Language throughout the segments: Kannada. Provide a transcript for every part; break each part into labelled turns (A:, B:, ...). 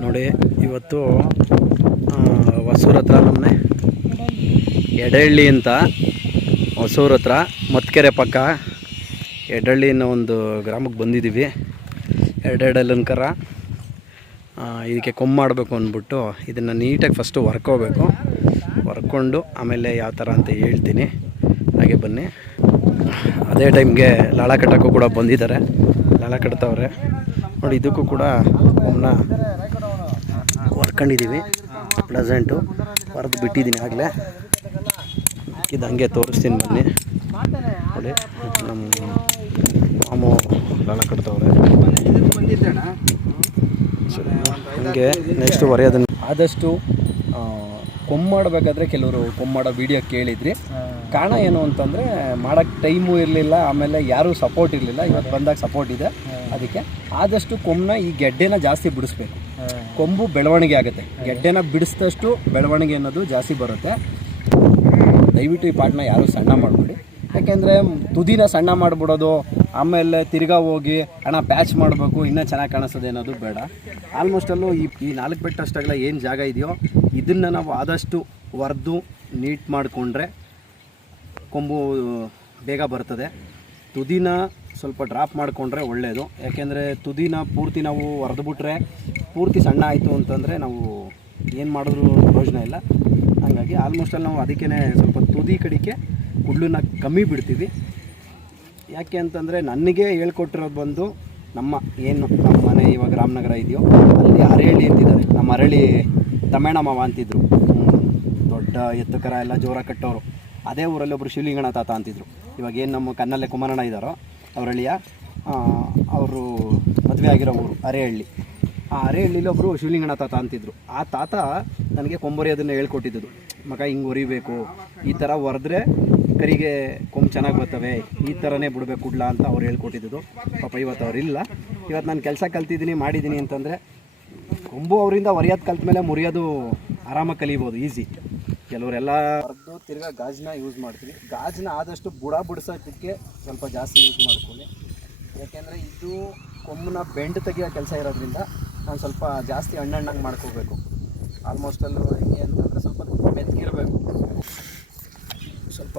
A: ನೋಡಿ ಇವತ್ತು ಹೊಸೂರ ಹತ್ರ ನಮ್ಮನೆ ಎಡಹಳ್ಳಿ ಅಂತ ಹೊಸೂರ್ ಹತ್ರ ಮತ್ಕೆರೆ ಪಕ್ಕ ಎಡಹಳ್ಳಿ ಅನ್ನೋ ಒಂದು ಗ್ರಾಮಕ್ಕೆ ಬಂದಿದ್ದೀವಿ. ಎರಡೆರಡಲ್ಲನ್ ಕರ. ಆ, ಇದಕ್ಕೆ ಕೊಮ್ಮ ಮಾಡಬೇಕು ಅಂದ್ಬಿಟ್ಟು ಇದನ್ನು ನೀಟಾಗಿ ಫಸ್ಟು ಹೊರ್ಕೋಬೇಕು ಹೊರ್ಕೊಂಡು ಆಮೇಲೆ ಯಾವ ಥರ ಅಂತ ಹೇಳ್ತೀನಿ. ಹಾಗೆ ಬನ್ನಿ. ಅದೇ ಟೈಮ್ಗೆ ಲಾಳ ಕಟ್ಟೋಕ್ಕೂ ಕೂಡ ಬಂದಿದ್ದಾರೆ. ಲಾಳ ಕಟ್ತವ್ರೆ. ನೋಡಿ ಇದಕ್ಕೂ ಕೂಡ ಒಮ್ಮನ ಹೊರ್ಕೊಂಡಿದ್ದೀವಿ ಪ್ಲಸೆಂಟು. ಹೊರದು ಬಿಟ್ಟಿದ್ದೀನಿ ಆಗಲೇ. ಇದು ಹಂಗೆ ತೋರಿಸ್ತೀನಿ ಬನ್ನಿ. ನೋಡಿ, ನಮ್ಮ ಮಾಮು ಲಾಳ ಕಟ್ತವ್ರೆ. ಹಂಗೆ ನೆಕ್ಸ್ಟ್ ಹೊರೆಯೋದನ್ನು ಆದಷ್ಟು ಕೊಮ್ಮಾಡಬೇಕಾದ್ರೆ ಕೆಲವರು ಕೊಮ್ಮ ಮಾಡೋ ವಿಡಿಯೋ ಕೇಳಿದ್ರಿ. ಕಾರಣ ಏನು ಅಂತಂದರೆ ಮಾಡೋಕ್ಕೆ ಟೈಮು ಇರಲಿಲ್ಲ, ಆಮೇಲೆ ಯಾರೂ ಸಪೋರ್ಟ್ ಇರಲಿಲ್ಲ. ಇವತ್ತು ಬಂದಾಗ ಸಪೋರ್ಟ್ ಇದೆ. ಅದಕ್ಕೆ ಆದಷ್ಟು ಕೊಂಬನ ಈ ಗೆಡ್ಡೆನ ಜಾಸ್ತಿ ಬಿಡಿಸ್ಬೇಕು. ಕೊಂಬು ಬೆಳವಣಿಗೆ ಆಗುತ್ತೆ. ಗೆಡ್ಡೆನ ಬಿಡಿಸಿದಷ್ಟು ಬೆಳವಣಿಗೆ ಅನ್ನೋದು ಜಾಸ್ತಿ ಬರುತ್ತೆ. ದಯವಿಟ್ಟು ಈ ಪಾಟ್ನ ಯಾರೂ ಸಣ್ಣ ಮಾಡಿಬಿಡಿ. ಯಾಕೆಂದರೆ ತುದಿನ ಸಣ್ಣ ಮಾಡಿಬಿಡೋದು ಆಮೇಲೆ ತಿರ್ಗಾ ಹೋಗಿ ಹಣ ಪ್ಯಾಚ್ ಮಾಡಬೇಕು ಇನ್ನೂ ಚೆನ್ನಾಗಿ ಕಾಣಿಸ್ತದೆ ಅನ್ನೋದು ಬೇಡ. ಆಲ್ಮೋಸ್ಟಲ್ಲೂ ಈ ಈ ನಾಲ್ಕು ಬೆಟ್ಟ ಅಷ್ಟಾಗಲ್ಲ ಏನು ಜಾಗ ಇದೆಯೋ ಇದನ್ನು ನಾವು ಆದಷ್ಟು ಒರೆದು ನೀಟ್ ಮಾಡಿಕೊಂಡ್ರೆ ಕೊಂಬು ಬೇಗ ಬರ್ತದೆ. ತುದಿನ ಸ್ವಲ್ಪ ಡ್ರಾಪ್ ಮಾಡಿಕೊಂಡ್ರೆ ಒಳ್ಳೆಯದು ಯಾಕೆಂದರೆ ತುದಿನ ಪೂರ್ತಿ ನಾವು ಹೊರದ್ಬಿಟ್ರೆ ಪೂರ್ತಿ ಸಣ್ಣ ಆಯಿತು ಅಂತಂದರೆ ನಾವು ಏನು ಮಾಡಿದ್ರೂ ಪ್ರಯೋಜನ ಇಲ್ಲ. ಹಾಗಾಗಿ ಆಲ್ಮೋಸ್ಟಲ್ಲಿ ನಾವು ಅದಕ್ಕೇ ಸ್ವಲ್ಪ ತುದಿ ಕಡಿಕೆ ಕುಡ್ಲನ್ನ ಕಮ್ಮಿ ಬಿಡ್ತೀವಿ. ಯಾಕೆ ಅಂತಂದರೆ ನನಗೆ ಹೇಳ್ಕೊಟ್ಟಿರೋದು ಬಂದು ನಮ್ಮ ಏನು ನಮ್ಮ ಮನೆ ಇವಾಗ ರಾಮನಗರ ಇದೆಯೋ, ಅಲ್ಲಿ ಅರಳಿ ಅಂತಿದ್ದಾರೆ. ನಮ್ಮ ಅರಳಿ ತಮೇಣ ಮಾವ ಅಂತಿದ್ರು. ದೊಡ್ಡ ಎತ್ತುಕರ ಎಲ್ಲ ಜೋರ ಕಟ್ಟೋರು. ಅದೇ ಊರಲ್ಲಿ ಒಬ್ಬರು ಶಿವಲಿಂಗಣ ತಾತ ಅಂತಿದ್ರು. ಇವಾಗ ಏನು ನಮ್ಮ ಕನ್ನಲ್ಲೇ ಕುಮಾರಣ್ಣ ಇದ್ದಾರೋ ಅವರಳಿಯ ಅವರು ಮದುವೆ ಆಗಿರೋ ಊರು ಅರೆಹಳ್ಳಿ. ಆ ಅರೆಹಳ್ಳಿಲಿ ಒಬ್ಬರು ಶಿವಲಿಂಗಣ್ಣ ತಾತ ಅಂತಿದ್ರು. ಆ ತಾತ ನನಗೆ ಕೊಂಬೊರಿಯೋದನ್ನು ಹೇಳ್ಕೊಟ್ಟಿದ್ದು ಮಗ ಹಿಂಗೆ ಹೊರಿಬೇಕು ಈ ಥರ ಹೊರದ್ರೆ ಕರಿಗೆ ಕೊಂಬು ಚೆನ್ನಾಗಿ ಬರ್ತವೆ, ಈ ಥರನೇ ಬಿಡಬೇಕು ಕುಡ್ಲ ಅಂತ ಅವ್ರು ಹೇಳ್ಕೊಟ್ಟಿದ್ದು ಪಾಪ ಇವತ್ತು ಅವರಿಲ್ಲ ಇವತ್ತು ನಾನು ಕೆಲಸ ಕಲ್ತಿದ್ದೀನಿ, ಮಾಡಿದ್ದೀನಿ ಅಂತಂದರೆ ಕೊಂಬು ಅವರಿಂದ ಹೊರಿಯೋದು ಕಲ್ತ ಮೇಲೆ ಮುರಿಯೋದು ಆರಾಮಾಗಿ ಕಲಿಬೋದು, ಈಸಿ. ಕೆಲವರೆಲ್ಲ ಹೊರದು ತಿರ್ಗಾ ಗಾಜಿನ ಯೂಸ್ ಮಾಡ್ತೀವಿ. ಗಾಜಿನ ಆದಷ್ಟು ಬುಡ ಬಿಡಿಸೋದಕ್ಕೆ ಸ್ವಲ್ಪ ಜಾಸ್ತಿ ಯೂಸ್ ಮಾಡ್ಕೊಳ್ಳಿ. ಯಾಕೆಂದರೆ ಇದು ಕೊಮ್ಮನ ಬೆಂಡ್ ತೆಗಿಯೋ ಕೆಲಸ ಇರೋದ್ರಿಂದ ನಾನು ಸ್ವಲ್ಪ ಜಾಸ್ತಿ ಹಣ್ಣಣ್ಣಾಗಿ ಮಾಡ್ಕೋಬೇಕು. ಆಲ್ಮೋಸ್ಟ್ ಅಲ್ಲೂ ಹೆಂಗೆ ಅಂತಂದರೆ ಸ್ವಲ್ಪ ಮೆತ್ತಗಿರಬೇಕು ಸ್ವಲ್ಪ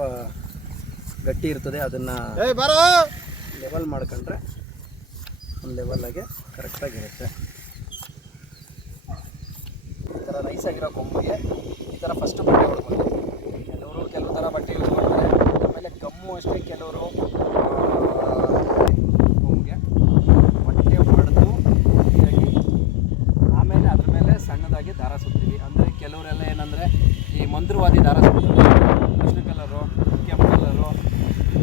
A: ಗಟ್ಟಿ ಇರ್ತದೆ ಅದನ್ನು ಲೆವೆಲ್ ಮಾಡ್ಕೊಂಡ್ರೆ ಒಂದು ಲೆವೆಲ್ಲಾಗೆ ಕರೆಕ್ಟಾಗಿರುತ್ತೆ ಈ ಥರ ನೈಸಾಗಿರೋ ಕೊಂಬಿಗೆ ಥರ ಫಸ್ಟ್ ಬಟ್ಟೆ ಹೊಡ್ಕೊಂಡು ಕೆಲವರು ಕೆಲವು ಥರ ಬಟ್ಟೆ ಯೂಸ್ ಮಾಡ್ತಾರೆ. ಆಮೇಲೆ ಗಮ್ಮು ಅಷ್ಟೇ ಕೆಲವರು ಕೊಂಬಿಗೆ ಬಟ್ಟೆ ಹೊಡೆದು ನೀಟಾಗಿ ಆಮೇಲೆ ಅದ್ರ ಮೇಲೆ ಸಣ್ಣದಾಗಿ ದಾರ ಸುತ್ತೀವಿ ಅಂದರೆ ಕೆಲವರೆಲ್ಲ ಏನಂದರೆ ಈ ಮಂತ್ರವಾದಿ ದಾರ ಸುತ್ತಾರೆ ಕೃಷ್ಣ ಕಲರು ಕೆಂಪು ಕಲರು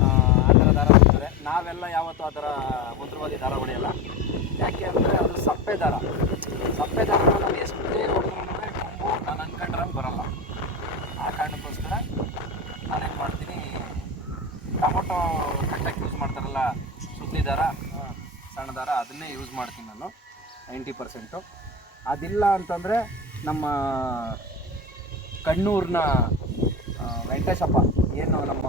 A: ಆ ಥರ ದಾರ ಸುತ್ತಾರೆ ನಾವೆಲ್ಲ ಯಾವತ್ತೂ ಆ ಥರ ಮಂತ್ರವಾದಿ ದಾರ ಹೊಡೆಯಲ್ಲ ಯಾಕೆ ಅಂದರೆ ಅದು ಸಪ್ಪೆ ದಾರ ಸಪ್ಪೆ ದಾರ ನಾನು ಎಷ್ಟೇ ಹೊಡೆದ್ರು ಕೊಂಬು ನಾನು ಅನ್ಕೊಂಡ್ರಂಗೆ ಬರಲ್ಲ ಆ ಕಾರಣಕ್ಕೋಸ್ಕರ ನಾನೇನು ಮಾಡ್ತೀನಿ ಟೊಮೊಟೊ ಕಟ್ಟಕ್ಕೆ ಯೂಸ್ ಮಾಡ್ತಾರಲ್ಲ ಸುತ್ತಿ ದಾರ ಸಣ್ಣ ದಾರ ಅದನ್ನೇ ಯೂಸ್ ಮಾಡ್ತೀನಿ ನಾನು ನೈಂಟಿ ಪರ್ಸೆಂಟು ಅದಿಲ್ಲ ಅಂತಂದರೆ ನಮ್ಮ ಕಣ್ಣೂರಿನ ವೆಂಕಟೇಶಪ್ಪ ಏನು ನಮ್ಮ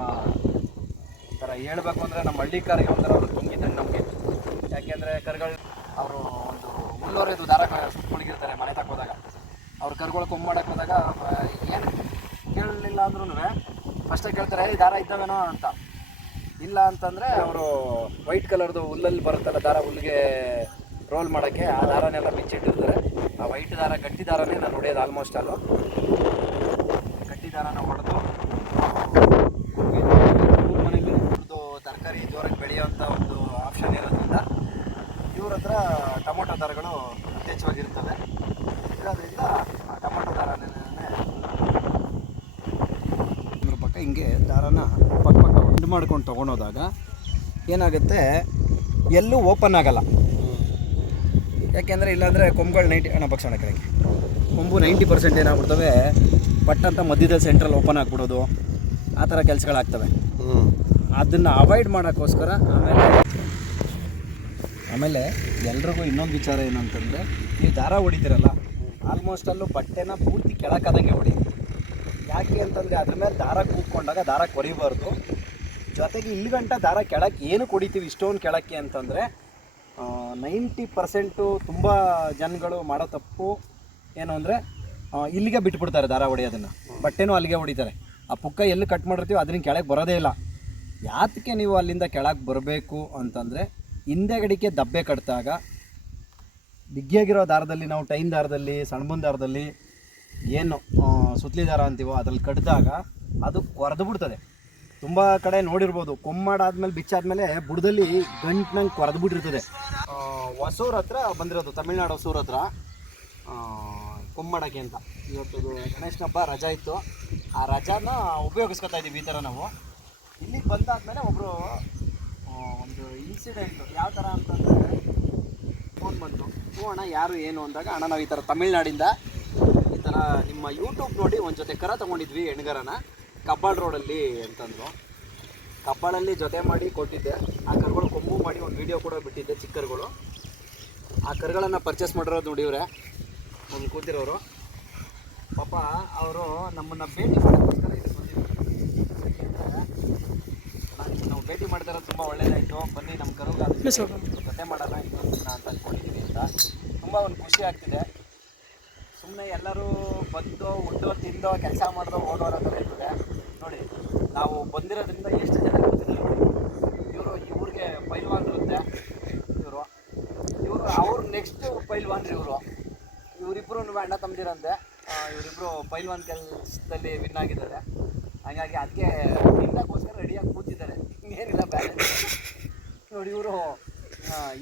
A: ಈ ಥರ ಹೇಳ್ಬೇಕು ಅಂದರೆ ನಮ್ಮ ಹಳ್ಳಿಕಾರಿಗೆ ಒಂಥರ ಅವ್ರು ತುಂಬಿದ್ದಂಗೆ ನಮಗೆ. ಯಾಕೆಂದರೆ ಕರುಗಳು ಅವರು ಒಂದು ಹುಲ್ಲೋರೆದು ದಾರ ಸುತ್ತಿರ್ತಾರೆ ಮನೆ ತಕ್ಕೋದಾಗ. ಅವ್ರು ಕರ್ಗಳು ಕೊಂಬು ಮಾಡಕ್ಕೆ ಹೋದಾಗ ಏನು ಕೇಳಲಿಲ್ಲ ಅಂದ್ರೂ ಫಸ್ಟೇ ಕೇಳ್ತಾರೆ ಈ ದಾರ ಇದ್ದಾವೇನೋ ಅಂತ. ಇಲ್ಲ ಅಂತಂದರೆ ಅವರು ವೈಟ್ ಕಲರ್ದು ಹುಲ್ಲಲ್ಲಿ ಬರುತ್ತಲ್ಲ ದಾರ ಹುಲ್ಲಿಗೆ ರೋಲ್ ಮಾಡೋಕ್ಕೆ, ಆ ದಾರನೆಲ್ಲ ಬಿಚ್ಚಿಟ್ಟಿರ್ತಾರೆ. ವೈಟ್ ದಾರ, ಗಟ್ಟಿ ದಾರನೇ ನಾನು ಹೊಡೆಯೋದು ಆಲ್ಮೋಸ್ಟ್ ಅಲ್ಲೂ. ಗಟ್ಟಿ ದಾರನ ಹೊಡೆದು ಮನೆಯಲ್ಲಿ ಒಂದು ತರಕಾರಿ ಜೋರಾಗಿ ಬೆಳೆಯುವಂಥ ಒಂದು ಆಪ್ಷನ್ ಇರೋದ್ರಿಂದ ಇವ್ರ ಹತ್ರ ಟೊಮೊಟೊ ದಾರಗಳು ಯಥೇಚ್ಛವಾಗಿರ್ತದೆ ಆ ಟೊಮೊಟೊ ದಾರನೇ ಇದ್ರ ಪಕ್ಕ ಹಿಂಗೆ ದಾರನ ಪಕ್ಕ ಪಕ್ಕ ಉಂಡು ಮಾಡ್ಕೊಂಡು ತೊಗೊಂಡೋದಾಗ ಏನಾಗುತ್ತೆ, ಎಲ್ಲೂ ಓಪನ್ ಆಗಲ್ಲ. ಯಾಕೆಂದರೆ ಇಲ್ಲಾಂದರೆ ಕೊಂಬುಗಳು ನೈಂಟಿ ಹಣ ಪಕ್ಷಣ ಕೆಳಗೆ ಕೊಂಬು ನೈಂಟಿ ಪರ್ಸೆಂಟ್ ಏನಾಗ್ಬಿಡ್ತವೆ? ಪಟ್ಟಂತ ಮಧ್ಯದಲ್ಲಿ ಸೆಂಟ್ರಲ್ ಓಪನ್ ಆಗಿಬಿಡೋದು. ಆ ಥರ ಕೆಲಸಗಳಾಗ್ತವೆ. ಅದನ್ನು ಅವಾಯ್ಡ್ ಮಾಡೋಕ್ಕೋಸ್ಕರ ಆಮೇಲೆ ಆಮೇಲೆ ಎಲ್ರಿಗೂ ಇನ್ನೊಂದು ವಿಚಾರ ಏನಂತಂದರೆ ನೀವು ದಾರ ಹೊಡಿತೀರಲ್ಲ ಆಲ್ಮೋಸ್ಟ್ ಅಲ್ಲೂ ಬಟ್ಟೆನ ಪೂರ್ತಿ ಕೆಳಕಾದಂಗೆ ಹೊಡಿ. ಯಾಕೆ ಅಂತಂದರೆ ಅದ್ರ ಮೇಲೆ ದಾರ ಕೂತ್ಕೊಂಡಾಗ ದಾರ ಕೊರಿಬಾರ್ದು. ಜೊತೆಗೆ ಇಲ್ಲಿ ಗಂಟ ದಾರ ಕೆಳಕ್ಕೆ ಏನು ಕೊಡಿತೀವಿ ಇಷ್ಟೊಂದು ಕೆಳಕ್ಕೆ ಅಂತಂದರೆ ನೈಂಟಿ ಪರ್ಸೆಂಟು ತುಂಬ ಜನಗಳು ಮಾಡೋ ತಪ್ಪು ಏನು ಅಂದರೆ ಇಲ್ಲಿಗೆ ಬಿಟ್ಬಿಡ್ತಾರೆ ದಾರ ಹೊಡೆಯೋದನ್ನು ಬಟ್ಟೆನೂ ಅಲ್ಲಿಗೆ ಹೊಡಿತಾರೆ. ಆ ಪುಕ್ಕ ಎಲ್ಲಿ ಕಟ್ ಮಾಡಿರ್ತೀವೋ ಅದರಿಂದ ಕೆಳಗೆ ಬರೋದೇ ಇಲ್ಲ. ಯಾತಕ್ಕೆ ನೀವು ಅಲ್ಲಿಂದ ಕೆಳಗೆ ಬರಬೇಕು ಅಂತಂದರೆ, ಹಿಂದೆಗಡಿಕೆ ದಬ್ಬೆ ಕಟ್ಟಿದಾಗ ಬಿಗ್ಗಿಯಾಗಿರೋ ದಾರದಲ್ಲಿ ನಾವು ಟೈನ್ ದಾರದಲ್ಲಿ ಸಣ್ಣ ದಾರದಲ್ಲಿ ಏನು ಸುತ್ತಲಿ ದಾರ ಅಂತೀವೋ ಅದ್ರಲ್ಲಿ ಕಟ್ಟಿದಾಗ ಅದು ಕೊರೆದು ಬಿಡ್ತದೆ. ತುಂಬ ಕಡೆ ನೋಡಿರ್ಬೋದು. ಕೊಮ್ಮಾಡಾದ್ಮೇಲೆ ಬಿಚ್ಚಾದ್ಮೇಲೆ ಬುಡದಲ್ಲಿ ಗಂಟ್ನಂಗೆ ಕೊರೆದು ಬಿಟ್ಟಿರ್ತದೆ. ಹೊಸೂರ್ ಹತ್ರ ಬಂದಿರೋದು, ತಮಿಳ್ನಾಡು ಹೊಸೂರ್ ಹತ್ರ. ಕೊಮ್ಮಡಕ್ಕೆ ಕೊಮ್ಮಾಡಕ್ಕೆ ಅಂತ. ಇವತ್ತು ಗಣೇಶನ ಹಬ್ಬ, ರಜಾ ಇತ್ತು. ಆ ರಜಾನ ಉಪಯೋಗಿಸ್ಕೊತಾ ಇದ್ದೀವಿ ಈ ಥರ ನಾವು. ಇಲ್ಲಿಗೆ ಬಂದಾದ್ಮೇಲೆ ಒಬ್ಬರು ಒಂದು ಇನ್ಸಿಡೆಂಟು ಯಾವ ಥರ ಅಂತಂದರೆ ಫೋನ್ ಬಂತು. ಹ್ಞೂ ಅಣ್ಣ, ಯಾರು, ಏನು ಅಂದಾಗ, ಅಣ್ಣ, ನಾವು ಈ ಥರ ತಮಿಳ್ನಾಡಿಂದ ಈ ಥರ ನಿಮ್ಮ ಯೂಟ್ಯೂಬ್ ನೋಡಿ ಒಂದು ಜೊತೆ ಕರ ತೊಗೊಂಡಿದ್ವಿ ಹೆಣ್ಗರನ ಕಬ್ಬಾಳ್ ರೋಡಲ್ಲಿ ಅಂತಂದ್ರು. ಕಬ್ಬಾಳಲ್ಲಿ ಜೊತೆ ಮಾಡಿ ಕೊಟ್ಟಿದ್ದೆ. ಆ ಕರುಗಳು ಕೊಂಬು ಮಾಡಿ ಒಂದು ವಿಡಿಯೋ ಕೂಡ ಬಿಟ್ಟಿದ್ದೆ ಚಿಕ್ಕರುಗಳು ಆ ಕರುಗಳನ್ನು ಪರ್ಚೇಸ್ ಮಾಡಿರೋದು ನೋಡಿವ್ರೆ ಒಂದು ಕೂತಿರೋರು. ಪಾಪ ಅವರು ನಮ್ಮನ್ನು ಭೇಟಿ ಮಾಡೋಕ್ಕೋಸ್ಕರ ಇಲ್ಲಿ ನಾನು ನಾವು ಭೇಟಿ ಮಾಡ್ತಾರೆ ತುಂಬ ಒಳ್ಳೆಯದಾಯಿತು ಬನ್ನಿ ನಮ್ಮ ಕರುಗ ಜೊತೆ ಮಾಡೋಣ ಇನ್ನೊಂದು ದಿನ ಅಂತ ಅಂದ್ಕೊಂಡಿದ್ದೀವಿ ಅಂತ. ತುಂಬ ಒಂದು ಖುಷಿ ಆಗ್ತಿದೆ. ಸುಮ್ಮನೆ ಎಲ್ಲರೂ ಬಂದು ಉಂಡೋ ತಿಂದೋ ಕೆಲಸ ಮಾಡಿದೋ ಓಡೋರ ಥರ ಇರ್ತದೆ. ನೋಡಿ, ನಾವು ಬಂದಿರೋದ್ರಿಂದ ಎಷ್ಟು ಜನ ಗೊತ್ತಿದ್ದಾರೆ ಇವರು ಇವ್ರಿಗೆ ಊರಿಗೆ ಪೈಲ್ವಾನ್ ಇರುತ್ತೆ ಇವರು. ಇವರು ಅವ್ರ ನೆಕ್ಸ್ಟ್ ಪೈಲ್ವಾನ್ ಇವರು. ಇವರಿಬ್ಬರು ಅಣ್ಣ ತಮ್ಮದಿರಂತೆ. ಇವರಿಬ್ಬರು ಪೈಲ್ವಾನ್ ಕೆಲಸದಲ್ಲಿ ವಿನ್ ಆಗಿದ್ದಾರೆ. ಹಾಗಾಗಿ ಅದಕ್ಕೆ ತಿನ್ನಕ್ಕೋಸ್ಕರ ರೆಡಿಯಾಗಿ ಕೂತಿದ್ದಾರೆ. ಏನಿಲ್ಲ ಬ್ಯಾಲೆನ್ಸ್ ನೋಡಿ ಇವರು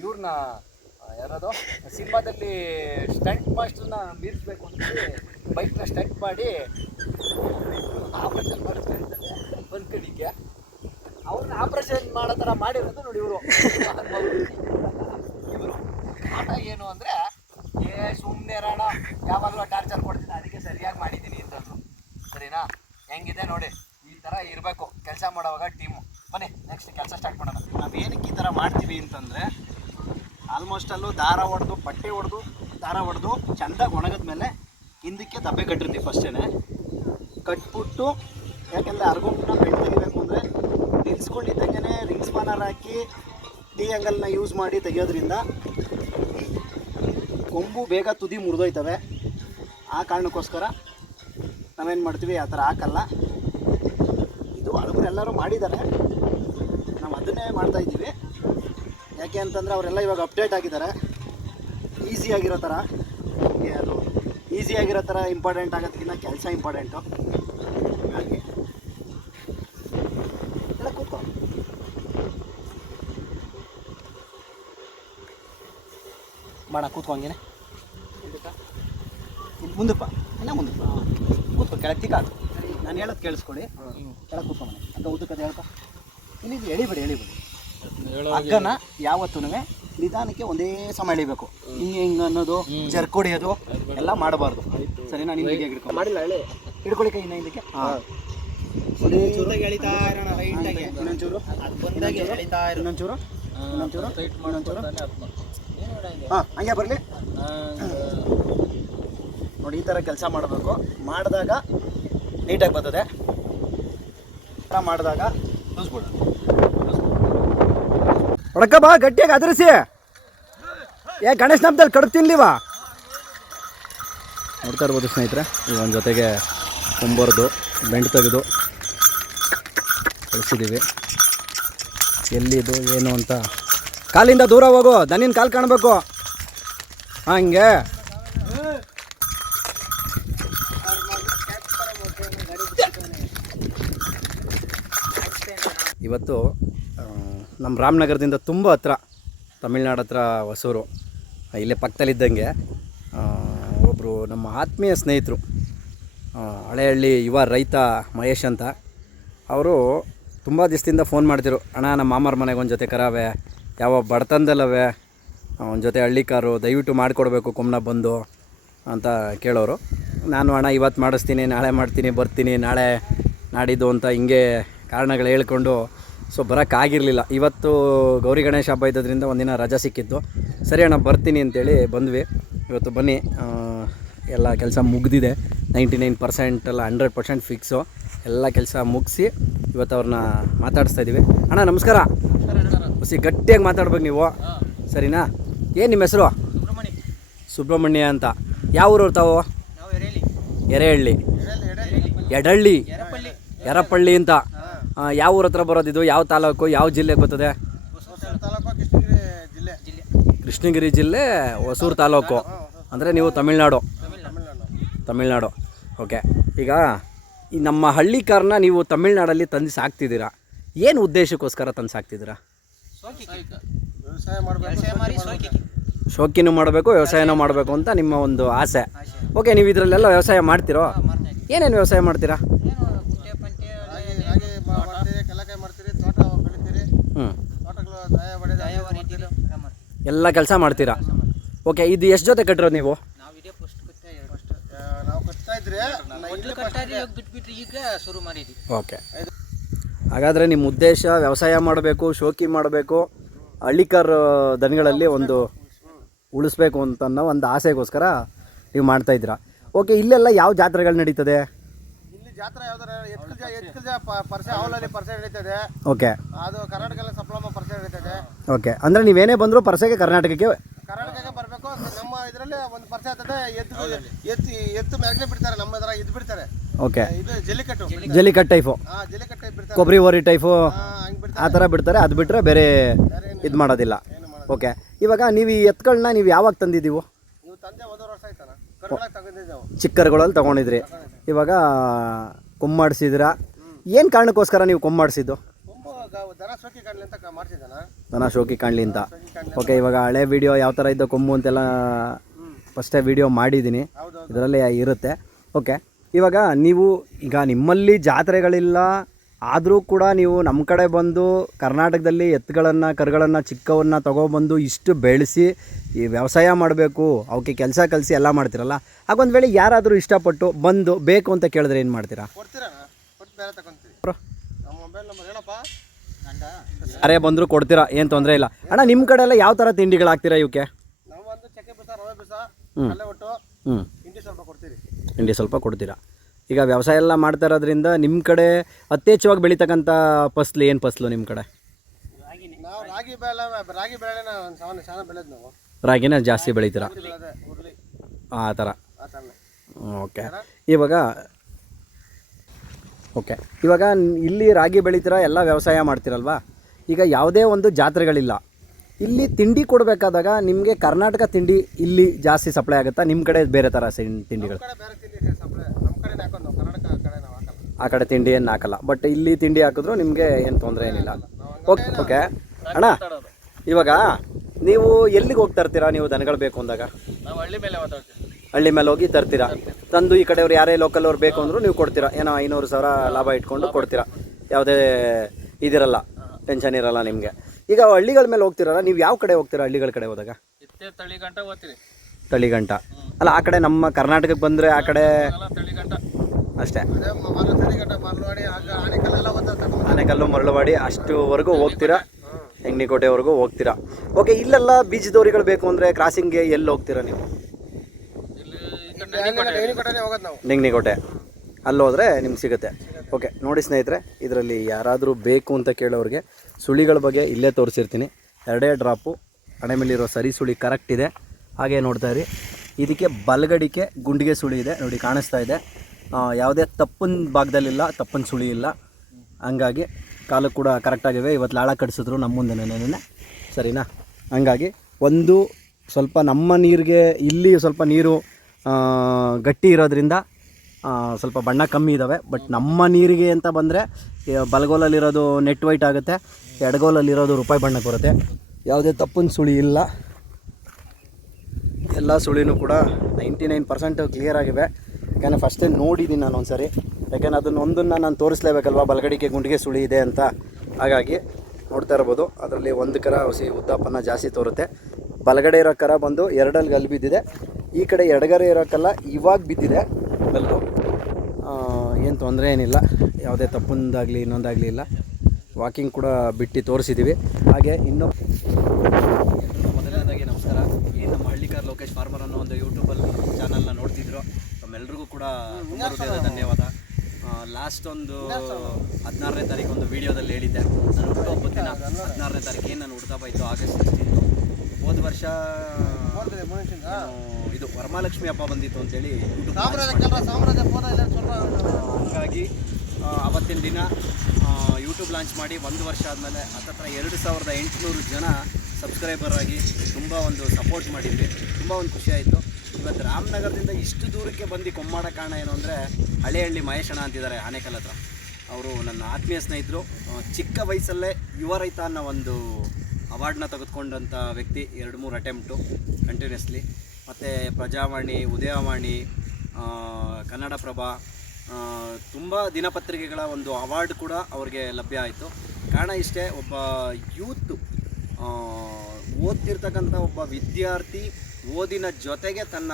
A: ಇವ್ರನ್ನ ಯಾರದು? ಸಿನಿಮಾದಲ್ಲಿ ಸ್ಟಂಟ್ ಮಾಸ್ಟರ್ನ ಮೀರಿಸ್ಬೇಕು ಅಂತ ಬೈಕ್ನ ಸ್ಟಂಟ್ ಮಾಡಿ ಆಪರೇಷನ್ ಮಾಡಿಸ್ತಾರೆ ಒಂದು ಕಡೆಗೆ ಅವ್ರನ್ನ ಆಪರೇಷನ್ ಮಾಡೋ ಥರ ಮಾಡಿರೋದು ನೋಡಿ ಇವರು. ಇವರು ಆಟ ಏನು ಅಂದರೆ, ಏ ಸುಮ್ಮನೆ ಇರೋಣ, ಯಾವಾಗಲೂ ಟಾರ್ಚರ್ ಕೊಡ್ತೀನಿ, ಅದಕ್ಕೆ ಸರಿಯಾಗಿ ಮಾಡಿದ್ದೀನಿ ಅಂತಂದ್ರು ಸರಿನಾ? ಹೆಂಗಿದೆ ನೋಡಿ, ಈ ಥರ ಇರಬೇಕು. ಕೆಲಸ ಮಾಡೋವಾಗ ಟೀಮು ಬನ್ನಿ ನೆಕ್ಸ್ಟ್ ಕೆಲಸ ಸ್ಟಾರ್ಟ್ ಮಾಡೋಣ. ನಾವು ಏನಕ್ಕೆ ಈ ಥರ ಮಾಡ್ತೀವಿ ಅಂತಂದರೆ ಆಲ್ಮೋಸ್ಟ್ ಅಲ್ಲೂ ದಾರ ಹೊಡೆದು, ಬಟ್ಟೆ ಹೊಡೆದು, ದಾರ ಹೊಡೆದು, ಚಂದ ಒಣಗಿದ ಮೇಲೆ ಹಿಂದಕ್ಕೆ ದಬ್ಬೆ ಕಟ್ಟಿರ್ತೀವಿ ಫಸ್ಟೇ ಕಟ್ಬಿಟ್ಟು, ಯಾಕೆಂದರೆ ಅರ್ಗುಂಪನ್ನ ಬೆಟ್ಟು ತೆಗಿಬೇಕು ಅಂದರೆ ನಿಲ್ಸ್ಕೊಂಡಿದ್ದಂಗೆ ರಿಂಗ್ ಸ್ಪಾನರ್ ಹಾಕಿ ಟಿ ಆ್ಯಂಗಲ್ನ ಯೂಸ್ ಮಾಡಿ ತೆಗೆಯೋದ್ರಿಂದ ಕೊಂಬು ಬೇಗ ತುದಿ ಮುರಿದೋಯ್ತವೆ. ಆ ಕಾರಣಕ್ಕೋಸ್ಕರ ನಾವೇನು ಮಾಡ್ತೀವಿ, ಆ ಥರ ಹಾಕಲ್ಲ. ಇದು ಹಳಗರು ಎಲ್ಲರೂ ಮಾಡಿದ್ದಾರೆ. ನಾವು ಅದನ್ನೇ ಮಾಡ್ತಾ ಇದ್ದೀವಿ. ಯಾಕೆ ಅಂತಂದರೆ ಅವರೆಲ್ಲ ಇವಾಗ ಅಪ್ಡೇಟ್ ಆಗಿದ್ದಾರೆ. ಈಸಿಯಾಗಿರೋ ಥರ. ಅದು? ಈಸಿಯಾಗಿರೋ ಥರ ಇಂಪಾರ್ಟೆಂಟ್ ಆಗೋದಕ್ಕಿಂತ ಕೆಲಸ ಇಂಪಾರ್ಟೆಂಟು ಹಾಗೆ. ಎಲ್ಲ ಕೂತ್ಕೋ. ಹಂಗೇನೆ. ಮುಂದಪ್ಪ. ಎಲ್ಲ ಮುಂದಪ್ಪ. ಕೂತ್ಕೊ ಕೆಳಗೆ ತಿಕ್ಕ ನಾನು ಹೇಳೋದು ಕೇಳಿಸ್ಕೊಳ್ಳಿ. ಕೆಳಗೆ ಕೂತ್ಕೊಂಬ ಅಂತ ಅದು ಹೇಳ್ಕೊ. ಇಲ್ಲಿ ಎಳಿಬೇಡಿ ಎಳಿಬೇಡಿ. ಹಗ್ಗನ ಯಾವತ್ತೂ ನಿಧಾನಕ್ಕೆ ಒಂದೇ ಸಮ ಎಳಿಬೇಕು. ಹಿಂಗೆ ಹಿಂಗೆ ಅನ್ನೋದು ಜರ್ಕೊಡಿಯೋದು ಎಲ್ಲ ಮಾಡಬಾರ್ದು. ಸರಿ ನಾನು ಹಿಂಗೆ ಮಾಡಿಲ್ಲ ಹೇಳಿ ಹಿಡ್ಕೊಳ್ಳಿ ಕೈ ಇನ್ನ ಹಿಂದಕ್ಕೆ. ಹಾಂ. ಒಂದೇ ಚೂರು. ಇನ್ನೊಂಚೂರು ಇನ್ನೊಂಚೂರು ಇನ್ನೊಂಚೂರು ಇನ್ನೊಂಚೂರು ಹಾಂ ಹಂಗೆ ಬರಲಿ. ನೋಡಿ ಈ ಥರ ಕೆಲಸ ಮಾಡಬೇಕು. ಮಾಡಿದಾಗ ನೀಟಾಗಿ ಬರ್ತದೆ. ಮಾಡಿದಾಗ ಹೊಡಕ ಬಾ ಗಟ್ಟಿಯಾಗಿ ಅದರಿಸಿ ಏ ಗಣೇಶ್ ನಮ್ದಲ್ಲಿ ಕಡುಬು ತಿನ್ಲಿವಾ ನೋಡ್ತಾ ಇರ್ಬೋದು ಸ್ನೇಹಿತರೆ ಈ ಒಂದು ಜೊತೆಗೆ ಕುಂಬರ್ದು ಬೆಂಡ್ ತೆಗೆದು ಕಳಿಸಿದ್ದೀವಿ. ಎಲ್ಲಿದು, ಏನು ಅಂತ. ಕಾಲಿಂದ ದೂರ ಹೋಗು, ದನಿನ ಕಾಲು ಕಾಣಬೇಕು. ಹಂಗೆ. ಇವತ್ತು ನಮ್ಮ ರಾಮನಗರದಿಂದ ತುಂಬ ಹತ್ರ, ತಮಿಳ್ನಾಡು ಹತ್ರ ಹೊಸೂರು. ಇಲ್ಲೇ ಪಕ್ಕದಲ್ಲಿದ್ದಂಗೆ ಒಬ್ಬರು ನಮ್ಮ ಆತ್ಮೀಯ ಸ್ನೇಹಿತರು. ಹಳೆಹಳ್ಳಿ ಯುವ ರೈತ ಮಹೇಶ್ ಅಂತ. ಅವರು ತುಂಬ ದಿವಸದಿಂದ ಫೋನ್ ಮಾಡ್ತಿರು ಅಣ್ಣ, ನಮ್ಮ ಮಾಮರ ಮನೆಗೆ ಒಂದು ಜೊತೆ ಕರಾವೆ, ಯಾವ ಬಡತನದಲ್ಲವೆ, ಒಂದು ಜೊತೆ ಹಳ್ಳಿ ಕಾರು, ದಯವಿಟ್ಟು ಮಾಡಿಕೊಡ್ಬೇಕು ಕೊಮ್ಮನ ಬಂದು, ಅಂತ ಕೇಳೋರು. ನಾನು ಅಣ್ಣ ಇವತ್ತು ಮಾಡಿಸ್ತೀನಿ, ನಾಳೆ ಮಾಡ್ತೀನಿ, ಬರ್ತೀನಿ, ನಾಳೆ ನಾಡಿದ್ದು ಅಂತ ಹಿಂಗೆ ಕಾರಣಗಳು ಹೇಳ್ಕೊಂಡು ಸೊ ಬರೋಕ್ಕಾಗಿರಲಿಲ್ಲ ಇವತ್ತು ಗೌರಿ ಗಣೇಶ ಹಬ್ಬ ಇದ್ದದ್ರಿಂದ ಒಂದಿನ ರಜಾ ಸಿಕ್ಕಿದ್ದು ಸರಿ ಅಣ್ಣ, ಬರ್ತೀನಿ ಅಂತೇಳಿ ಬಂದ್ವಿ. ಇವತ್ತು ಬನ್ನಿ ಎಲ್ಲ ಕೆಲಸ ಮುಗ್ದಿದೆ. ನೈಂಟಿ ನೈನ್ ಪರ್ಸೆಂಟ್ ಅಲ್ಲ ಹಂಡ್ರೆಡ್ ಪರ್ಸೆಂಟ್ ಫಿಕ್ಸು ಎಲ್ಲ ಕೆಲಸ ಮುಗಿಸಿ ಇವತ್ತು ಅವ್ರನ್ನ ಮಾತಾಡಿಸ್ತಾ ಇದ್ದೀವಿ ಅಣ್ಣ, ನಮಸ್ಕಾರ. ಹುಸಿ ಗಟ್ಟಿಯಾಗಿ ಮಾತಾಡ್ಬೇಕು ನೀವು. ಸರಿನಾ? ಏನು ನಿಮ್ಮ ಹೆಸರು?
B: ಸುಬ್ರಹ್ಮಣ್ಯ
A: ಅಂತ. ಯಾವ ಊರು ತಾವು? ಎರೆಹಳ್ಳಿ. ಎಡಹಳ್ಳಿ.
B: ಎರಪಳ್ಳಿ
A: ಅಂತ. ಯಾವ ಊರ ಹತ್ರ ಬರೋದಿದು ಯಾವ ತಾಲೂಕು? ಯಾವ ಜಿಲ್ಲೆಗೆ ಬರ್ತದೆ?
B: ಕೃಷ್ಣಗಿರಿ ಜಿಲ್ಲೆ
A: ಹೊಸೂರು ತಾಲೂಕು. ಅಂದರೆ ನೀವು ತಮಿಳ್ನಾಡು.
B: ತಮಿಳ್ನಾಡು.
A: ಓಕೆ ಈಗ ಈ ನಮ್ಮ ಹಳ್ಳಿ ಕಾರ್ನ ನೀವು ತಮಿಳ್ನಾಡಲ್ಲಿ ತಂದು ಸಾಕ್ತಿದ್ದೀರಾ? ಏನು ಉದ್ದೇಶಕ್ಕೋಸ್ಕರ ತಂದು ಸಾಕ್ತಿದ್ದೀರಾ? ಶೋಕಿನೂ ಮಾಡಬೇಕು ವ್ಯವಸಾಯನೂ ಮಾಡಬೇಕು ಅಂತ ನಿಮ್ಮ ಒಂದು ಆಸೆ. ಓಕೆ ನೀವು ಇದರಲ್ಲೆಲ್ಲ ವ್ಯವಸಾಯ ಮಾಡ್ತಿರೋ? ಏನೇನು ವ್ಯವಸಾಯ
B: ಮಾಡ್ತೀರಾ?
A: ಎಲ್ಲ ಕೆಲಸ ಮಾಡ್ತೀರಾ? ಓಕೆ ಇದು ಎಷ್ಟು ಜೊತೆ ಕಟ್ಟಿರೋದು ನೀವು
B: ನಾವು ಇದೇ ಫಸ್ಟ್ ಕಟ್ಟ ಫಸ್ಟ್ ನಾವು ಕಟ್ತಾ ಇದ್ರಿ ಮೊದಲು ಕಟ್ಟಾರಿ ಇವಾಗ ಬಿಟ್ಬಿಟ್ರಿ, ಈಗ ಶುರು
A: ಓಕೆ. ಹಾಗಾದರೆ ನಿಮ್ಮ ಉದ್ದೇಶ ವ್ಯವಸಾಯ ಮಾಡಬೇಕು, ಶೋಕಿ ಮಾಡಬೇಕು, ಹಳ್ಳಿಕಾರ್ ದನಗಳಲ್ಲಿ ಒಂದು ಉಳಿಸ್ಬೇಕು ಅಂತ ಅನ್ನೋ ಒಂದು ಆಸೆಗೋಸ್ಕರ ನೀವು ಮಾಡ್ತಾ ಇದ್ದೀರಾ? ಓಕೆ, ಇಲ್ಲೆಲ್ಲ ಯಾವ ಜಾತ್ರೆಗಳು ನಡೀತದೆ?
B: ಜಾತ್ರೆ ಯಾವ್ದಾರ ಎತ್ಕಲ್ ಎತ್ಕಲ್ ಪರ್ಸೆ ಅವಲಲ್ಲಿ ಪರ್ಸೆ ನಡೀತದೆ.
A: ಓಕೆ.
B: ಅದು ಕರ್ನಾಟಕ ಎಲ್ಲ ಸಪ್ಲಮ್ಮ ಪರ್ಸೆ ನಡೀತದೆ.
A: ಓಕೆ. ಅಂದರೆ ನೀವೇನೇ ಬಂದರೂ ಪರ್ಸೆಗೆ ಕರ್ನಾಟಕಕ್ಕೆ?
B: ಕರ್ನಾಟಕಕ್ಕೆ ಬರಬೇಕು. ನಮ್ಮ ಇದರಲ್ಲಿ ಒಂದು ಪರಿಚಯ ಆಗ್ತದೆ. ಎತ್ತು ಎತ್ತು ಎತ್ತು ಮ್ಯಾಗ್ನೆ ಬಿಡ್ತಾರೆ ನಮ್ಮ ಇದ್ರ ಇದು ಬಿಡ್ತಾರೆ.
A: ಓಕೆ.
B: ಇದು ಜಲ್ಲಿಕಟ್ಟು.
A: ಜಲ್ಲಿಕಟ್ ಟೈಫು
B: ಹಾಂ ಜೆಲ್ಲಿಕಟ್ type ಬಿಡ್ತಾರೆ.
A: ಕೊಬ್ಬರಿ ಓರಿ ಟೈಫು
B: ಹಂಗೆ ಬಿಡ್ತಾರೆ.
A: ಆ ಥರ ಬಿಡ್ತಾರೆ. ಅದು ಬಿಟ್ಟರೆ ಬೇರೆ ಇದು ಮಾಡೋದಿಲ್ಲ. ಓಕೆ. ಇವಾಗ ನೀವು ಈ ಎತ್ಗಳನ್ನ ನೀವು ಯಾವಾಗ ತಂದಿದ್ದೀವು?
B: ನೀವು ತಂದೆ ಒಂದೂವರೆ ವರ್ಷ ಆಯ್ತಾನ ಕರ್ನಾಟಕ ತಗೊಂಡಿದ್ದೆ ನಾವು
A: ಚಿಕ್ಕರ್ಗಳಲ್ಲಿ ತಗೊಂಡಿದ್ರಿ. ಇವಾಗ ಕೊಮ್ಮಾಡಿಸಿದ್ದೀರಾ? ಏನು ಕಾರಣಕ್ಕೋಸ್ಕರ ನೀವು
B: ಗ- ದನ
A: ಶೋಕಿ ಕಾಣಲಿ ಅಂತ ಓಕೆ ಇವಾಗ ಹಳೆ ವಿಡಿಯೋ ಯಾವ ಥರ ಇದ್ದ ಕೊಮ್ಮು ಅಂತೆಲ್ಲ ಫಸ್ಟೇ ವಿಡಿಯೋ ಮಾಡಿದ್ದೀನಿ. ಇದರಲ್ಲಿ ಇರುತ್ತೆ. ಓಕೆ ಇವಾಗ ನೀವು ಈಗ ನಿಮ್ಮಲ್ಲಿ ಜಾತ್ರೆಗಳಿಲ್ಲ ಆದರೂ ಕೂಡ ನೀವು ನಮ್ಮ ಕಡೆ ಬಂದು ಕರ್ನಾಟಕದಲ್ಲಿ ಎತ್ತುಗಳನ್ನು ಕರುಗಳನ್ನು ಚಿಕ್ಕವನ್ನ ತೊಗೊಬಂದು ಇಷ್ಟು ಬೆಳೆಸಿ ಈ ವ್ಯವಸಾಯ ಮಾಡಬೇಕು ಅವಕ್ಕೆ ಕೆಲಸ ಕಲಿಸಿ ಎಲ್ಲ ಮಾಡ್ತೀರಲ್ಲ? ಹಾಗೊಂದು ವೇಳೆ ಯಾರಾದರೂ ಇಷ್ಟಪಟ್ಟು ಬಂದು ಬೇಕು ಅಂತ ಕೇಳಿದ್ರೆ ಏನು ಮಾಡ್ತೀರಾ? ಅರೆ ಬಂದರೂ ಕೊಡ್ತೀರಾ? ಏನು ತೊಂದರೆ ಇಲ್ಲ. ಅಣ್ಣ ನಿಮ್ಮ ಕಡೆ ಎಲ್ಲ ಯಾವ ಥರ ತಿಂಡಿಗಳಾಗ್ತೀರಾ ಇವಕ್ಕೆ
B: ಹ್ಞೂ ಒಂದು ಚಕ್ಕೆ ಬೀಸ ರವೆ ಬೀಸ
A: ಹ್ಮ್.
B: ಒಟ್ಟು.
A: ಹ್ಞೂ
B: ಹಿಂಡಿ ಸ್ವಲ್ಪ ಕೊಡ್ತೀರಿ
A: ತಿಂಡಿ ಸ್ವಲ್ಪ ಕೊಡ್ತೀರಾ? ಈಗ ವ್ಯವಸಾಯ ಎಲ್ಲ ಮಾಡ್ತಾ ಇರೋದ್ರಿಂದ ನಿಮ್ಮ ಕಡೆ ಅತ್ಯಚ್ಛವಾಗಿ ಬೆಳೀತಕ್ಕಂಥ ಫಸ್ಲು ಏನು ಫಸ್ಲು ನಿಮ್ಮ ಕಡೆ?
B: ನಾವು ರಾಗಿ ಬೆಳೆ ರಾಗಿ ಬೆಳೆನ ಬೆಳೆದ್ ನಾವು.
A: ರಾಗಿನ ಜಾಸ್ತಿ ಬೆಳಿತೀರಾ? ಆ ಥರ.
B: ಆ ಥರನೇ.
A: ಓಕೆ. ಇವಾಗ ಓಕೆ. ಇವಾಗ ಇಲ್ಲಿ ರಾಗಿ ಬೆಳಿತೀರಾ ಎಲ್ಲ ವ್ಯವಸಾಯ ಮಾಡ್ತೀರಲ್ವಾ? ಈಗ ಯಾವುದೇ ಒಂದು ಜಾತ್ರೆಗಳಿಲ್ಲ. ಇಲ್ಲಿ ತಿಂಡಿ ಕೊಡಬೇಕಾದಾಗ ನಿಮಗೆ ಕರ್ನಾಟಕ ತಿಂಡಿ ಇಲ್ಲಿ ಜಾಸ್ತಿ ಸಪ್ಲೈ ಆಗುತ್ತಾ? ನಿಮ್ಮ ಕಡೆ ಬೇರೆ ಥರ ತಿಂಡಿಗಳು?
B: ಕಡೆ ಬೇರೆ ತಿಂಡಿ ಸಪ್ಲೈ
A: ಆ ಕಡೆ ತಿಂಡಿ ಏನು ಹಾಕಲ್ಲ. ಬಟ್ ಇಲ್ಲಿ ತಿಂಡಿ ಹಾಕಿದ್ರು ನಿಮಗೆ ಏನು ತೊಂದರೆ ಏನಿಲ್ಲ. ಓಕೆ ಓಕೆ ಅಣ್ಣ ಇವಾಗ ನೀವು ಎಲ್ಲಿಗೆ ಹೋಗಿ ತರ್ತೀರಾ ನೀವು ದನಗಳು ಬೇಕು ಅಂದಾಗ?
B: ಹಳ್ಳಿ ಮೇಲೆ
A: ಹೋಗಿ ತರ್ತೀರಾ? ತಂದು ಈ ಕಡೆಯವ್ರು ಯಾರೇ ಲೋಕಲ್ ಅವ್ರು ಬೇಕು ಅಂದರೂ ನೀವು ಕೊಡ್ತೀರಾ? ಏನೋ ಐನೂರು ಸಾವಿರ ಲಾಭ ಇಟ್ಕೊಂಡು ಕೊಡ್ತೀರಾ? ಯಾವುದೇ ಇದಿರಲ್ಲ ಟೆನ್ಷನ್ ಇರಲ್ಲ ನಿಮಗೆ. ಈಗ ಹಳ್ಳಿಗಳ ಮೇಲೆ ಹೋಗ್ತಿರಲ್ಲ ನೀವು ಯಾವ ಕಡೆ ಹೋಗ್ತೀರಾ ಹಳ್ಳಿಗಳ ಕಡೆ ಹೋದಾಗ? ತಳಿಗಂಟ. ಅಲ್ಲ, ಆ ಕಡೆ ನಮ್ಮ ಕರ್ನಾಟಕಕ್ಕೆ ಬಂದರೆ ಆ ಕಡೆ ಅಷ್ಟೇ. ಆನೆಕಲ್ಲು, ಮರಳುವಾಡಿ, ಅಷ್ಟುವರೆಗೂ ಹೋಗ್ತೀರಾ? ಹೆಂಗ್ನಿಕೋಟೆವರೆಗೂ ಹೋಗ್ತೀರಾ? ಓಕೆ ಇಲ್ಲೆಲ್ಲ ಬೀಜದೋರಿಗಳು ಬೇಕು ಅಂದರೆ ಕ್ರಾಸಿಂಗ್ಗೆ ಎಲ್ಲಿ ಹೋಗ್ತೀರಾ ನೀವು? ನಿಂಗ್ನಿಕೋಟೆ ಅಲ್ಲಿ ಹೋದರೆ ನಿಮ್ಗೆ ಸಿಗುತ್ತೆ. ಓಕೆ ನೋಡಿ ಸ್ನೇಹಿತರೆ, ಇದರಲ್ಲಿ ಯಾರಾದರೂ ಬೇಕು ಅಂತ ಕೇಳೋರಿಗೆ ಸುಳಿಗಳ ಬಗ್ಗೆ ಇಲ್ಲೇ ತೋರಿಸಿರ್ತೀನಿ. ಎರಡೇ ಡ್ರಾಪು ಹಣೆ ಮೇಲಿರೋ ಸರಿ ಸುಳಿ ಕರೆಕ್ಟ್ ಇದೆ. ಹಾಗೆ ನೋಡ್ತಾ ಇರಿ. ಇದಕ್ಕೆ ಬಲಗಡಿಕೆ ಗುಂಡಿಗೆ ಸುಳಿ ಇದೆ. ನೋಡಿ, ಕಾಣಿಸ್ತಾ ಇದೆ. ಯಾವುದೇ ತಪ್ಪಿನ ಭಾಗದಲ್ಲಿಲ್ಲ, ತಪ್ಪನ ಸುಳಿ ಇಲ್ಲ. ಹಂಗಾಗಿ ಕಾಲು ಕೂಡ ಕರೆಕ್ಟಾಗಿವೆ ಇವತ್ತು ಲಾಳ ಕಡಿಸಿದ್ರು ನಮ್ಮ ಮುಂದೆ ನೆನೆ ಸರಿನಾ? ಹಂಗಾಗಿ ಒಂದು ಸ್ವಲ್ಪ ನಮ್ಮ ನೀರಿಗೆ ಇಲ್ಲಿ ಸ್ವಲ್ಪ ನೀರು ಗಟ್ಟಿ ಇರೋದ್ರಿಂದ ಸ್ವಲ್ಪ ಬಣ್ಣ ಕಮ್ಮಿ ಇದ್ದಾವೆ ಬಟ್ ನಮ್ಮ ನೀರಿಗೆ ಅಂತ ಬಂದರೆ ಬಲಗೋಲಲ್ಲಿರೋದು ನೆಟ್ ವೈಟ್ ಆಗುತ್ತೆ. ಎಡಗೋಲಲ್ಲಿರೋದು ರೂಪಾಯಿ ಬಣ್ಣಕ್ಕೆ ಬರುತ್ತೆ ಯಾವುದೇ ತಪ್ಪಿನ ಸುಳಿ ಇಲ್ಲ. ಎಲ್ಲ ಸುಳಿನೂ ಕೂಡ ನೈಂಟಿ ನೈನ್ ಪರ್ಸೆಂಟ್ ಕ್ಲಿಯರ್ ಆಗಿವೆ. ಯಾಕಂದರೆ ಫಸ್ಟೇ ನೋಡಿದ್ದೀನಿ ನಾನು ಒಂದು ಯಾಕಂದ್ರೆ ಯಾಕೆಂದ್ರೆ ಅದನ್ನು ಒಂದನ್ನು ನಾನು ತೋರಿಸ್ಲೇಬೇಕಲ್ವಾ? ಬಲಗಡಿಗೆ ಗುಂಡಿಗೆ ಸುಳಿ ಇದೆ ಅಂತ. ಹಾಗಾಗಿ ನೋಡ್ತಾ ಇರ್ಬೋದು. ಅದರಲ್ಲಿ ಒಂದು ಕರ ಹಸಿ ಉದ್ದಾಪನ ಜಾಸ್ತಿ ತೋರುತ್ತೆ. ಬಲಗಡೆ ಇರೋ ಕರ ಬಂದು ಎರಡಲ್ಲಿ ಗಲ್ಲು ಬಿದ್ದಿದೆ. ಈ ಕಡೆ ಎಡಗರೆ ಇರೋಕ್ಕಲ್ಲ ಕಲ್ಲ ಇವಾಗ ಬಿದ್ದಿದೆ ಗಲ್ಲು. ಏನು ತೊಂದರೆ ಏನಿಲ್ಲ. ಯಾವುದೇ ತಪ್ಪೊಂದಾಗಲಿ ಇನ್ನೊಂದಾಗಲಿ ಇಲ್ಲ. ವಾಕಿಂಗ್ ಕೂಡ ಬಿಟ್ಟು ತೋರಿಸಿದ್ದೀವಿ ಹಾಗೆ ಇನ್ನೂ ಮೊದಲನೇದಾಗಿ ನಮಸ್ಕಾರ ಈ ನಮ್ಮ ಹಳ್ಳಿಕಾರ್ ಲೋಕೇಶ್ ಫಾರ್ಮರ್ ಅನ್ನೋ ಒಂದು ಯೂಟ್ಯೂಬಲ್ಲಿ ಚಾನಲ್ನ ನೋಡ್ತಿದ್ರು. ತಮ್ಮೆಲ್ರಿಗೂ ಕೂಡ ತುಂಬ ಧನ್ಯವಾದ. ಲಾಸ್ಟ್ ಒಂದು ಹದಿನಾರನೇ ತಾರೀಕು ಒಂದು ವಿಡಿಯೋದಲ್ಲಿ ಹೇಳಿದ್ದೆ. ನಾನು ಹುಟ್ಟುಹಬ್ಬ ದಿನ ಹದಿನಾರನೇ ತಾರೀಕು ಏನು ನಾನು ಹುಡ್ತಾ ಬಾಯ್ತು ಆಗಸ್ಟ್ ಸಿಕ್ಸ್ಟೀನ್ ಹೋದ ವರ್ಷ ಇದು ವರಮಹಾಲಕ್ಷ್ಮಿ ಹಬ್ಬ ಬಂದಿತ್ತು ಅಂತೇಳಿ ಹಾಗಾಗಿ ಅವತ್ತಿನ ದಿನ ಯೂಟ್ಯೂಬ್ ಲಾಂಚ್ ಮಾಡಿ ಒಂದು ವರ್ಷ ಆದಮೇಲೆ ಹತ್ತತ್ರ ಎರಡು ಸಾವಿರದ ಎಂಟುನೂರು ಜನ ಸಬ್ಸ್ಕ್ರೈಬರ್ ಆಗಿ ತುಂಬ ಒಂದು ಸಪೋರ್ಟ್ ಮಾಡಿದ್ವಿ. ತುಂಬ ಒಂದು ಖುಷಿ ಆಯಿತು. ಇವತ್ತು ರಾಮನಗರದಿಂದ ಇಷ್ಟು ದೂರಕ್ಕೆ ಬಂದು ಕೊಮ್ಮಾಡ ಕಾರಣ ಏನು ಅಂದರೆ ಹಳೆಹಳ್ಳಿ ಮಹೇಶಣ್ಣ ಅಂತಿದ್ದಾರೆ ಆನೇಕಲ್ ಹತ್ರ. ಅವರು ನನ್ನ ಆತ್ಮೀಯ ಸ್ನೇಹಿತರು. ಚಿಕ್ಕ ವಯಸ್ಸಲ್ಲೇ ಯುವ ರೈತ ಅನ್ನೋ ಒಂದು ಅವಾರ್ಡ್ನ ತೆಗೆದುಕೊಂಡಂಥ ವ್ಯಕ್ತಿ, ಎರಡು ಮೂರು ಅಟೆಂಪ್ಟು ಕಂಟಿನ್ಯೂಸ್ಲಿ ಮತ್ತು ಪ್ರಜಾವಾಣಿ, ಉದಯವಾಣಿ ಕನ್ನಡ ಕನ್ನಡಪ್ರಭ ತುಂಬ ದಿನಪತ್ರಿಕೆಗಳ ಒಂದು ಅವಾರ್ಡ್ ಕೂಡ ಅವ್ರಿಗೆ ಲಭ್ಯ ಆಯಿತು. ಕಾರಣ ಇಷ್ಟೇ, ಒಬ್ಬ ಯೂತ್ ಓದ್ತಿರ್ತಕ್ಕಂಥ ಒಬ್ಬ ವಿದ್ಯಾರ್ಥಿ ಓದಿನ ಜೊತೆಗೆ ತನ್ನ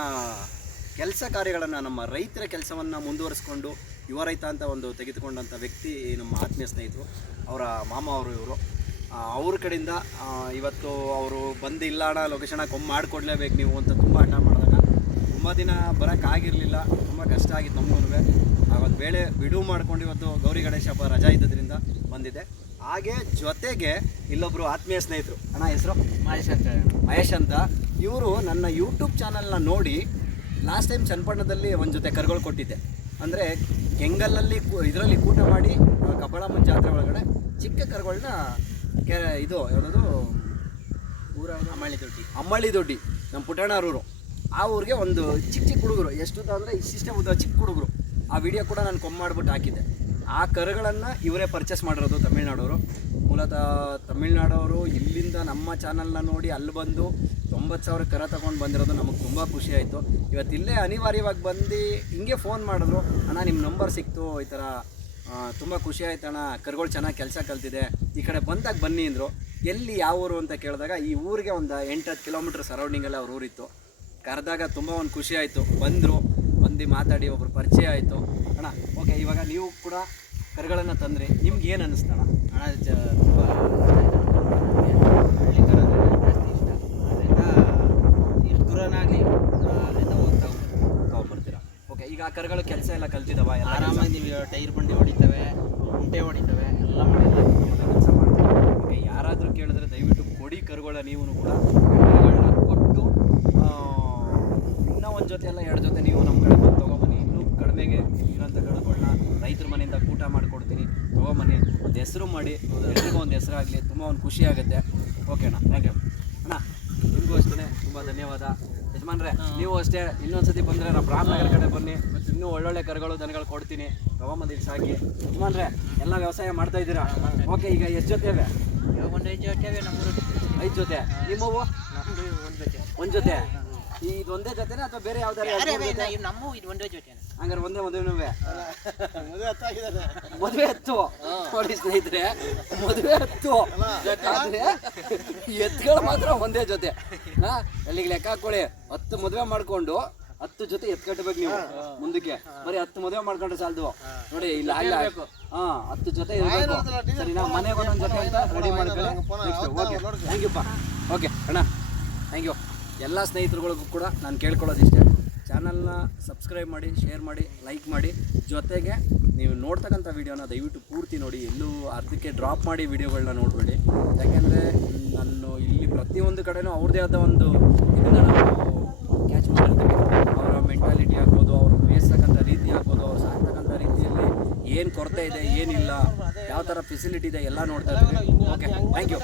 A: ಕೆಲಸ ಕಾರ್ಯಗಳನ್ನು ನಮ್ಮ ರೈತರ ಕೆಲಸವನ್ನು ಮುಂದುವರಿಸ್ಕೊಂಡು ಯುವ ರೈತ ಅಂತ ಒಂದು ತೆಗೆದುಕೊಂಡಂಥ ವ್ಯಕ್ತಿ ನಮ್ಮ ಆತ್ಮೀಯ ಸ್ನೇಹಿತರು. ಅವರ ಮಾಮ ಅವರು ಇವರು. ಅವ್ರ ಕಡೆಯಿಂದ ಇವತ್ತು ಅವರು ಬಂದು ಇಲ್ಲ ಅಣ್ಣ ಲೊಕೇಶನ್ ಕೊಮ್ಮ ಮಾಡಿಕೊಡ್ಲೇಬೇಕು ನೀವು ಅಂತ ತುಂಬ ಹಠ ಮಾಡಿದಾಗ ತುಂಬ ದಿನ ಬರೋಕ್ಕಾಗಿರಲಿಲ್ಲ ತುಂಬ ಕಷ್ಟ ಆಗಿತ್ತು ನಮಗೂ ಆವತ್ತು ವೇಳೆ ಬಿಡುವು ಮಾಡ್ಕೊಂಡು ಇವತ್ತು ಗೌರಿ ಗಣೇಶ ಹಬ್ಬ ರಜಾ ಇದ್ದದ್ರಿಂದ ಬಂದಿದೆ ಹಾಗೆ ಜೊತೆಗೆ ಇಲ್ಲೊಬ್ಬರು ಆತ್ಮೀಯ ಸ್ನೇಹಿತರು. ಅಣ್ಣ ಹೆಸರು?
C: ಮಹೇಶ್ ಅಂತ
A: ಮಹೇಶ್ ಅಂತ. ಇವರು ನನ್ನ ಯೂಟ್ಯೂಬ್ ಚಾನಲ್ನ ನೋಡಿ ಲಾಸ್ಟ್ ಟೈಮ್ ಚನ್ನಪಟ್ಟಣದಲ್ಲಿ ಒಂದು ಜೊತೆ ಕರ್ಗಳು ಕೊಟ್ಟಿದ್ದೆ. ಅಂದರೆ ಕೆಂಗಲ್ಲಲ್ಲಿ ಇದರಲ್ಲಿ ಕೂಟ ಮಾಡಿ ಆ, ಕಬ್ಬಳಮ್ಮನ ಜಾತ್ರೆ ಒಳಗಡೆ ಚಿಕ್ಕ ಕರುಗಳನ್ನ ಕೆ ಇದು ಯಾವುದದು? ಊರ
C: ಅಮ್ಮಳ್ಳಿ ದೊಡ್ಡಿ.
A: ಅಮ್ಮಳ್ಳಿ ದೊಡ್ಡಿ ನಮ್ಮ ಪುಟಾಣರೂರು. ಆ ಊರಿಗೆ ಒಂದು ಚಿಕ್ಕ ಚಿಕ್ಕ ಹುಡುಗರು. ಎಷ್ಟು ಅಂದರೆ ಇಷ್ಟಿಷ್ಟೇ ಉದ್ದ ಚಿಕ್ಕ ಹುಡುಗರು. ಆ ವಿಡಿಯೋ ಕೂಡ ನಾನು ಕೊಮ್ಮ ಮಾಡ್ಬಿಟ್ಟು ಹಾಕಿದ್ದೆ. ಆ ಕರುಗಳನ್ನು ಇವರೇ ಪರ್ಚೇಸ್ ಮಾಡಿರೋದು ತಮಿಳ್ನಾಡವರು. ಮೂಲತಃ ತಮಿಳ್ನಾಡವರು ಇಲ್ಲಿಂದ ನಮ್ಮ ಚಾನಲ್ನ ನೋಡಿ ಅಲ್ಲಿ ಬಂದು ತೊಂಬತ್ತು ಸಾವಿರ ಕರ ತಗೊಂಡು ಬಂದಿರೋದು ನಮಗೆ ತುಂಬ ಖುಷಿ ಆಯಿತು. ಇವತ್ತು ಇಲ್ಲೇ ಅನಿವಾರ್ಯವಾಗಿ ಬಂದು ಹಿಂಗೆ ಫೋನ್ ಮಾಡಿದ್ರು, ಅಣ್ಣ ನಿಮ್ಮ ನಂಬರ್ ಸಿಕ್ತು, ಈ ಥರ ತುಂಬ ಖುಷಿ ಆಯ್ತು ಅಣ್ಣ, ಕರ್ಗಳು ಚೆನ್ನಾಗಿ ಕೆಲಸ ಕಲ್ತಿದೆ, ಈ ಕಡೆ ಬಂದಾಗ ಬನ್ನಿ ಅಂದರು. ಎಲ್ಲಿ ಯಾವ ಊರು ಅಂತ ಕೇಳಿದಾಗ ಈ ಊರಿಗೆ ಒಂದು ಎಂಟು ಹತ್ತು ಕಿಲೋಮೀಟ್ರ್ ಸರೌಂಡಿಂಗಲ್ಲಿ ಅವ್ರ ಊರಿತ್ತು. ಕರೆದಾಗ ತುಂಬ ಒಂದು ಖುಷಿ ಆಯಿತು. ಬಂದರು, ಬಂದು ಮಾತಾಡಿ ಒಬ್ರು ಪರಿಚಯ ಆಯಿತು. ಅಣ್ಣ, ಓಕೆ, ಇವಾಗ ನೀವು ಕೂಡ ಕರ್ಗಳನ್ನು ತಂದ್ರಿ. ನಿಮ್ಗೆ ಏನು ಅನ್ನಿಸ್ತಣ್ಣ
C: ಅಣ್ಣ? ತುಂಬ ಹಳ್ಳಿ ಕರ ಜಾಸ್ತಿ ಇಷ್ಟ ಅದರಿಂದ ಎಷ್ಟು ದೂರನಾಗಲಿ ಅಲ್ಲಿಂದ ಹೋಗ್ತಾ
A: ತೊಗೊಂಬರ್ತೀರಾ ಓಕೆ ಈಗ ಆ ಕರುಗಳು ಕೆಲಸ ಎಲ್ಲ ಕಲ್ತಿದ್ದಾವ ಎಲ್ಲ
C: ಆರಾಮಾಗಿ ನೀವು ಟೈರ್ ಬಂಡಿ ಹೊಡಿತವೆ ಕುಂಟೆ ಹೊಡಿತವೆ ಎಲ್ಲ ಮಾಡಿ
A: ಕೆಲಸ ಮಾಡ್ತೀವಿ. ಓಕೆ ಯಾರಾದರೂ ಕೇಳಿದ್ರೆ ದಯವಿಟ್ಟು ಕೊಡಿ ಕರುಗಳ ನೀವು ಕೂಡ. ಕರುಗಳನ್ನ ಕೊಟ್ಟು ಇನ್ನೂ ಒಂದು ಜೊತೆ ಎಲ್ಲ ಎರಡು ಜೊತೆ ನೀವು ನಮ್ಮ ಕಡೆ ಬಂದು ತೊಗೊಬನ್ನಿ. ಇನ್ನೂ ಕಡಿಮೆಗೆ ಇರೋಂಥ ಕರುಗಳನ್ನ ರೈತರ ಮನೆಯಿಂದ ಊಟ ಮಾಡಿಕೊಡ್ತೀನಿ. ತೊಗೊಬನ್ನಿ. ಒಂದು ಹೆಸರು ಮಾಡಿ ಎಲ್ರಿಗೂ ಒಂದು ಹೆಸರಾಗಲಿ. ತುಂಬ ಒಂದು ಖುಷಿ ಆಗುತ್ತೆ. ಓಕೆ ಅಣ್ಣ ಥ್ಯಾಂಕ್ ಯು ಅಣ್ಣ ನಿಮಗೂ ಅಷ್ಟೇ ತುಂಬ ಧನ್ಯವಾದ ಯಜಮಾನ್ರೆ ನೀವು ಅಷ್ಟೇ ಇನ್ನೊಂದ್ಸತಿ ಬಂದರೆ ನಾವು ರಾಮನಗರ ಕಡೆ ಬನ್ನಿ. ಇನ್ನೂ ಒಳ್ಳೊಳ್ಳೆ ಕರುಗಳು ದನಗಳು ಕೊಡ್ತೀನಿ. ತೊಗೊಂಬಂದು ಸಾಗಿ ಸಾಕಿ. ಯಜಮಾನ್ರೆ ಎಲ್ಲ ವ್ಯವಸಾಯ ಮಾಡ್ತಾ ಇದ್ದೀರಾ? ಓಕೆ ಈಗ ಎಷ್ಟು ಜೊತೆ ಇವೆ
C: ಒಂದು ಐದು ಜೊತೆ.
A: ಐದು ಜೊತೆ ನಿಮ್ಮವು
C: ಒಂದು ಜೊತೆ.
A: ಒಂದು ಜೊತೆ. ಇದೊಂದೇ ಜೊತೆನೇ ಅಥವಾ ಬೇರೆ ಯಾವ್ದಾರು
C: ನಮ್ಮ ಇದು ಒಂದೇ ಜೊತೆ
A: ಹಂಗಾರೆ ಒಂದೇ
B: ಮದುವೆ ನೋವೆ?
A: ಮದುವೆ ಹತ್ತು ನೋಡಿ ಸ್ನೇಹಿತರೆ ಮದುವೆ ಹತ್ತು. ಆದ್ರೆ ಎತ್ತುಗಳು ಮಾತ್ರ ಒಂದೇ ಜೊತೆ. ಹಾ ಅಲ್ಲಿಗೆ ಲೆಕ್ಕ ಹಾಕೊಳ್ಳಿ? ಹತ್ತು ಮದುವೆ ಮಾಡ್ಕೊಂಡು ಹತ್ತು ಜೊತೆ ಎತ್ ಕಟ್ಟಬೇಕು ನೀವು ಮುಂದಕ್ಕೆ. ಬರೀ ಹತ್ತು ಮದುವೆ ಮಾಡ್ಕೊಂಡ್ರೆ ಸಾಲದು. ನೋಡಿ ಇಲ್ಲ ಆಗಲ್ಲ ಹಾ ಹತ್ತು ಜೊತೆ ಇರಬೇಕು. ಸರಿನಾ ಮನೆಗೆ ಒಂದೊಂದು ಜೊತೆ ಅಂತ ರೆಡಿ ಮಾಡ್ಕೊಳ್ಳಿ. ಓಕೆ ಥ್ಯಾಂಕ್ ಯುಪ್ಪ ಓಕೆ ಅಣ್ಣ. ಥ್ಯಾಂಕ್ ಯು ಎಲ್ಲ ಸ್ನೇಹಿತರುಗಳಿಗೂ ಕೂಡ ನಾನು ಕೇಳ್ಕೊಳ್ಳೋದಿಷ್ಟೇ. ಚಾನಲ್ನ ಸಬ್ಸ್ಕ್ರೈಬ್ ಮಾಡಿ, ಶೇರ್ ಮಾಡಿ, ಲೈಕ್ ಮಾಡಿ. ಜೊತೆಗೆ ನೀವು ನೋಡ್ತಕ್ಕಂಥ ವೀಡಿಯೋನ ದಯವಿಟ್ಟು ಪೂರ್ತಿ ನೋಡಿ. ಎಲ್ಲೂ ಅರ್ಧಕ್ಕೆ ಡ್ರಾಪ್ ಮಾಡಿ ವೀಡಿಯೋಗಳನ್ನ ನೋಡಬೇಡಿ. ಯಾಕೆಂದರೆ ನಾನು ಇಲ್ಲಿ ಪ್ರತಿಯೊಂದು ಕಡೆನೂ ಅವ್ರದ್ದೇ ಆದ ಒಂದು ಇದನ್ನು ನಾವು ಕ್ಯಾಚ್ ಮಾಡಿರ್ತೀವಿ ಅವರ ಮೆಂಟಾಲಿಟಿ ಆಗ್ಬೋದು, ಅವರು ಬೇಯಿಸ್ತಕ್ಕಂಥ ರೀತಿ ಆಗ್ಬೋದು, ಅವ್ರು ಸಾಕ್ತಕ್ಕಂಥ ರೀತಿಯಲ್ಲಿ ಏನು ಕೊರತೆ ಇದೆ, ಏನಿಲ್ಲ ಯಾವ ಥರ ಫೆಸಿಲಿಟಿ ಇದೆ ಎಲ್ಲ ನೋಡ್ತಾ ಇದ್ದೀವಿ. Okay thank you